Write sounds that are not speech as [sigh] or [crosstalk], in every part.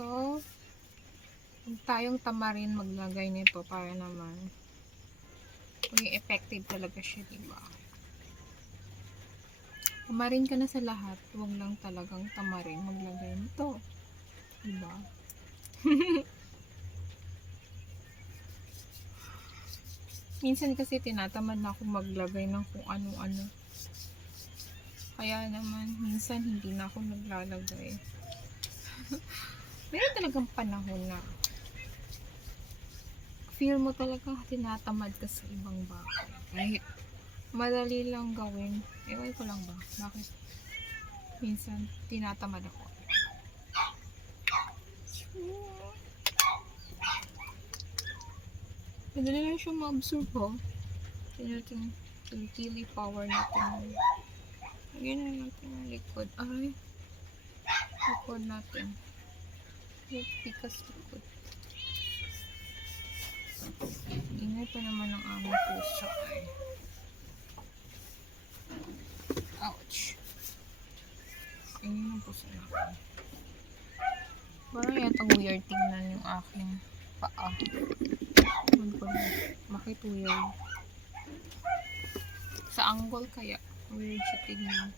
So, tayong tamarin maglagay nito para naman maging effective talaga siya, diba? Tamarin ka na sa lahat. Huwag lang talagang tamarin maglagay nito. Diba? [laughs] Minsan kasi tinatamad na ako maglagay ng kung ano-ano. Kaya naman, minsan hindi na ako naglalagay. [laughs] Meron talagang panahon na feel mo talaga tinatamad ka sa ibang bagay. Kahit madali lang gawin. Ewan ko lang ba? Bakit minsan tinatamad ako. Madali lang siya ma-absorb ho. Tignan natin kilikili power natin. Lagyan na natin ang likod. Aray. Likod natin. Pikas likod. Ingay pa naman ang aming puso. Ouch. Ayun ang puso natin. Parang yatang weird tingnan yung aking paa. Ewan ko na. Bakit weird? Sa angle kaya. Weird siya tingnan.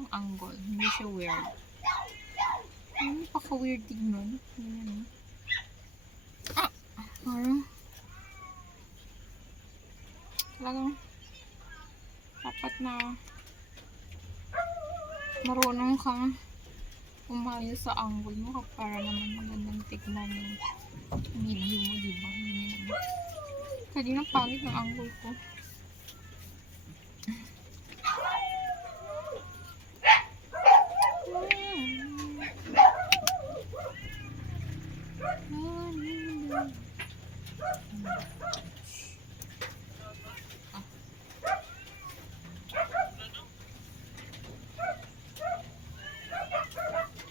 Ang angle. Hindi siya weird. Ano paka-weird tingnan? Ayan. Ah! Parang talagang dapat na marunong kang umayos sa angle mo para naman magandang tignan yung video mo, di ba? Yun yun. Kanina pangit ng angle ko.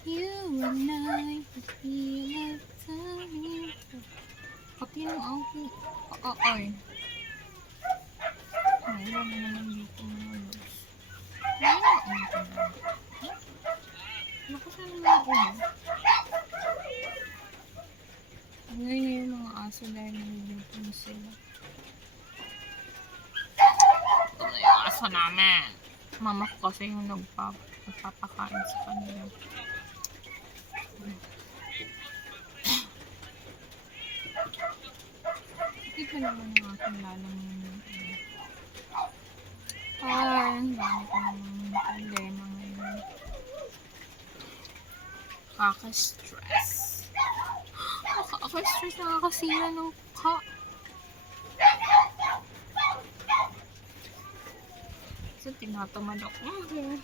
You and I could feel like time. Pati ng paa-ay. Ay, wala na naman dito mga loves. Wala na ito na. Naku, sana mga ulo. Ngayon na yung mga aso dahil nalilito na sila. Ito na yung aso namin. Mama ko kasi yung nagpap nagpapakain sa kanila. Ito naman yung aking lalamunan. Ay, ang dami ko naman problema ngayon. Kaka-stress. Nakaka-stress, nakakasira ng ka. So, tinatamad ako. Okay.